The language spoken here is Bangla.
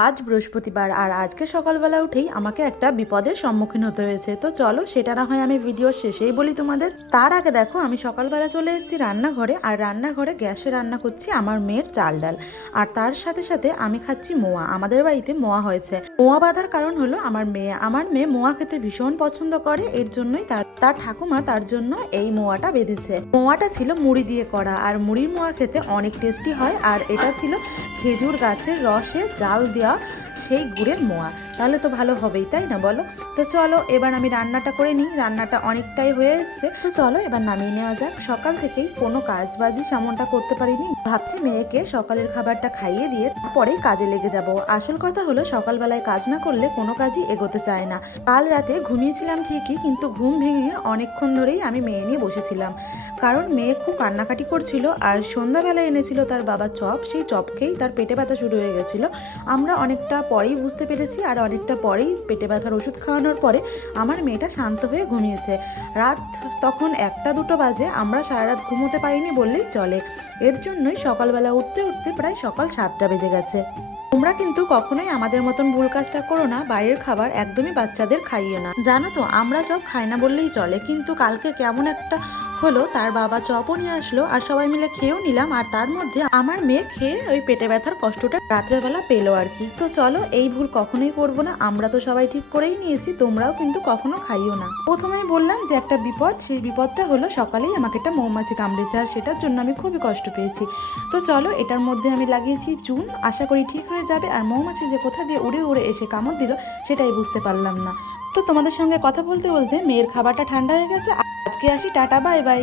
আজ বৃহস্পতিবার আর আজকে সকালবেলা উঠেই আমাকে একটা বিপদের সম্মুখীন হতে হয়েছে। তো চলো সেটা না হয় আমি ভিডিওর শেষেই বলি তোমাদের। তার আগে দেখো আমি সকালবেলা চলে এসেছি রান্নাঘরে, আর রান্নাঘরে গ্যাসে রান্না করছি আমার মেয়ের চাল ডাল, আর তার সাথে সাথে আমি খাচ্ছি মোয়া। আমাদের বাড়িতে মোয়া হয়েছে। মোয়া বাঁধার কারণ হলো আমার মেয়ে মোয়া খেতে ভীষণ পছন্দ করে, এর জন্যই তার ঠাকুমা তার জন্য এই মোয়াটা বেঁধেছে। মোয়াটা ছিল মুড়ি দিয়ে করা, আর মুড়ির মোয়া খেতে অনেক টেস্টি হয়। আর এটা ছিল খেজুর গাছের রসে জাল দেওয়া সেই গুড়ের মোয়া। তাহলে তো ভালো হবেই, তাই না বলো? তো চলো এবার আমি রান্নাটা করে নিই। রান্নাটা অনেকটাই হয়ে এসছে, তো চলো এবার নামিয়ে নেওয়া যাক। সকাল থেকেই কোনো কাজবাজি সেমনটা করতে পারিনি। ভাবছি মেয়েকে সকালের খাবারটা খাইয়ে দিয়ে পরেই কাজে লেগে যাব। আসল কথা হলো সকালবেলায় কাজ না করলে কোনো কাজই এগোতে চায় না। কাল রাতে ঘুমিয়েছিলাম ঠিকই, কিন্তু ঘুম ভেঙে অনেকক্ষণ ধরেই আমি মেয়ে নিয়ে বসেছিলাম, কারণ মেয়ে খুব কান্নাকাটি করছিল। আর সন্ধ্যাবেলায় এনেছিল তার বাবা চপ, সেই চপ খেয়েই তার পেটে ব্যথা শুরু হয়ে গেছিলো। আমরা অনেকটা পরেই বুঝতে পেরেছি, আর অনেকটা পরেই পেটে ব্যথার ওষুধ খাওয়ানোর পরে আমার মেয়েটা শান্ত হয়ে ঘুমিয়েছে। রাত তখন 1-2 বাজে। আমরা সারা রাত ঘুমোতে পারিনি বললেই চলে। এর জন্যই সকালবেলা উঠতে উঠতে প্রায় সকাল 7টা বেজে গেছে। তোমরা কিন্তু কখনোই আমাদের মতন ভুল কাজটা করো না, বাইরের খাবার একদমই বাচ্চাদের খাইয়ে না। জানো তো আমরা চপ খাই না বললেই চলে, কিন্তু কালকে কেমন একটা হলো, তার বাবা চপও নিয়ে আসলো আর সবাই মিলে খেয়েও নিলাম। আর তার মধ্যে আমার মেয়ে খেয়ে ওই পেটে ব্যথার কষ্টটা রাত্রেবেলা পেলো আর কি। তো চলো এই ভুল কখনোই করবো না। আমরা তো সবাই ঠিক করেই নিয়েছি, তোমরাও কিন্তু কখনো খাইও না। প্রথমেই বললাম যে একটা বিপদ, সেই বিপদটা হলো সকালেই আমাকে একটা মৌমাছি কামড়েছে, আর সেটার জন্য আমি খুবই কষ্ট পেয়েছি। তো চলো এটার মধ্যে আমি লাগিয়েছি চুন, আশা করি ঠিক হয়ে যাবে। আর মৌমাছি যে কোথা দিয়ে উড়ে উড়ে এসে কামড় দিল সেটাই বুঝতে পারলাম না। তো তোমাদের সঙ্গে কথা বলতে বলতে মেয়ের খাবারটা ঠান্ডা হয়ে গেছে। আজকে আসি, টাটা, বাই বাই।